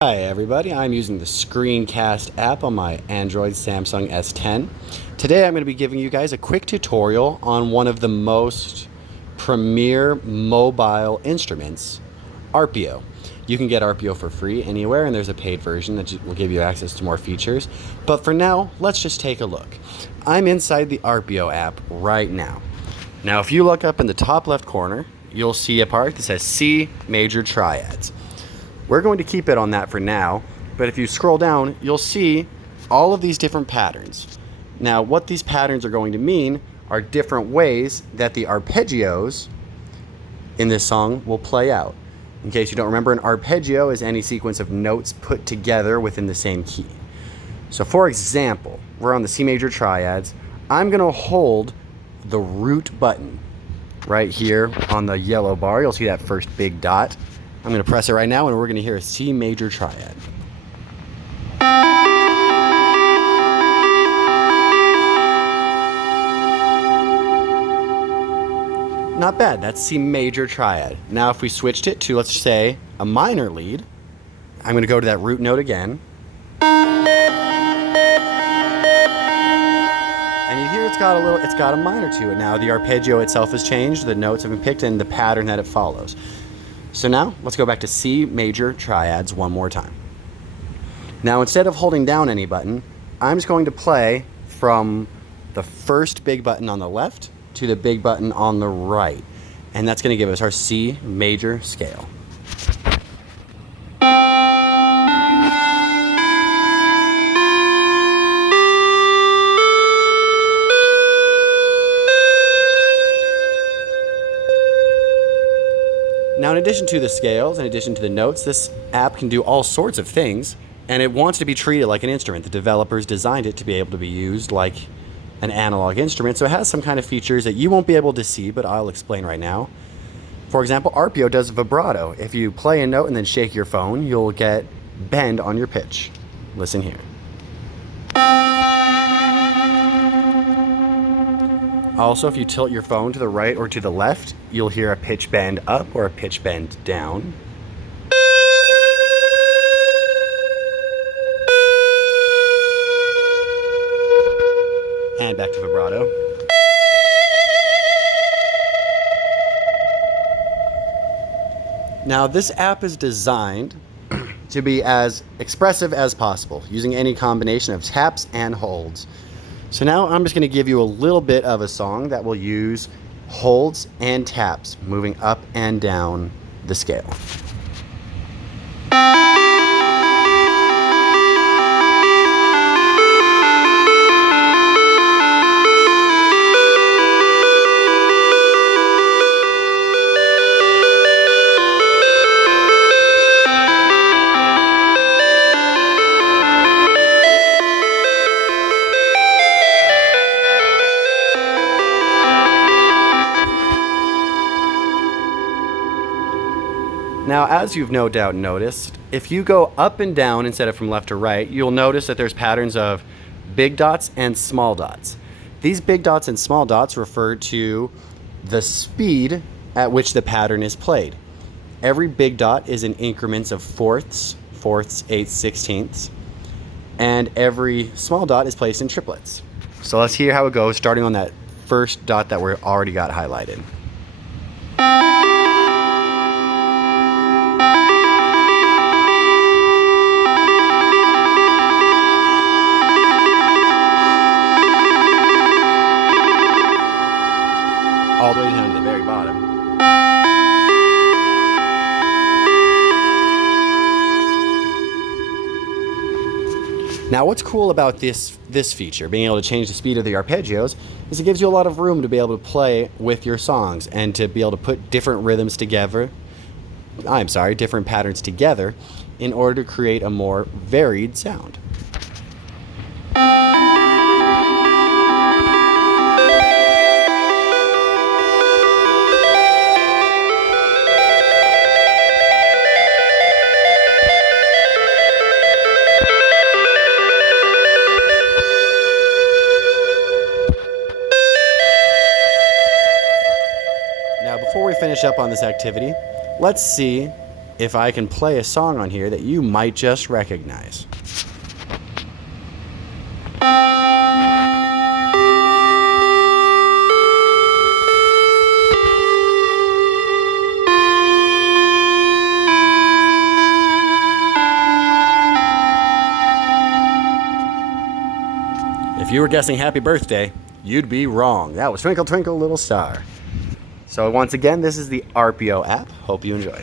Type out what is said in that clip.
Hi everybody, I'm using the Screencast app on my Android Samsung S10. Today I'm going to be giving you guys a quick tutorial on one of the most premier mobile instruments, Arpio. You can get Arpio for free anywhere, and there's a paid version that will give you access to more features. But for now, let's just take a look. I'm inside the Arpio app right now. Now if you look up in the top left corner, you'll see a part that says C major triads. We're going to keep it on that for now, but if you scroll down, you'll see all of these different patterns. Now, what these patterns are going to mean are different ways that the arpeggios in this song will play out. In case you don't remember, an arpeggio is any sequence of notes put together within the same key. So for example, we're on the C major triads. I'm going to hold the root button right here on the yellow bar. You'll see that first big dot. I'm going to press it right now, and we're going to hear a C major triad. Not bad, that's C major triad. Now if we switched it to, let's say, a minor lead, I'm going to go to that root note again. And you hear it's got a minor to it. Now the arpeggio itself has changed, the notes have been picked, and the pattern that it follows. So now, let's go back to C major triads one more time. Now, instead of holding down any button, I'm just going to play from the first big button on the left to the big button on the right. And that's going to give us our C major scale. Now, in addition to the scales, in addition to the notes, this app can do all sorts of things, and it wants to be treated like an instrument. The developers designed it to be able to be used like an analog instrument, so it has some kind of features that you won't be able to see, but I'll explain right now. For example, Arpio does vibrato. If you play a note and then shake your phone, you'll get bend on your pitch. Listen here. Also, if you tilt your phone to the right or to the left, you'll hear a pitch bend up or a pitch bend down. And back to vibrato. Now, this app is designed to be as expressive as possible, using any combination of taps and holds. So now I'm just going to give you a little bit of a song that will use holds and taps moving up and down the scale. Now, as you've no doubt noticed, if you go up and down instead of from left to right, you'll notice that there's patterns of big dots and small dots. These big dots and small dots refer to the speed at which the pattern is played. Every big dot is in increments of fourths, eighths, sixteenths, and every small dot is placed in triplets. So let's hear how it goes, starting on that first dot that we already got highlighted. All the way down to the very bottom. Now, what's cool about this feature, being able to change the speed of the arpeggios, is it gives you a lot of room to be able to play with your songs and to be able to put different rhythms together, different patterns together in order to create a more varied sound. Now, before we finish up on this activity, let's see if I can play a song on here that you might just recognize. If you were guessing Happy Birthday, you'd be wrong. That was Twinkle Twinkle Little Star. So once again, this is the Arpio app. Hope you enjoy.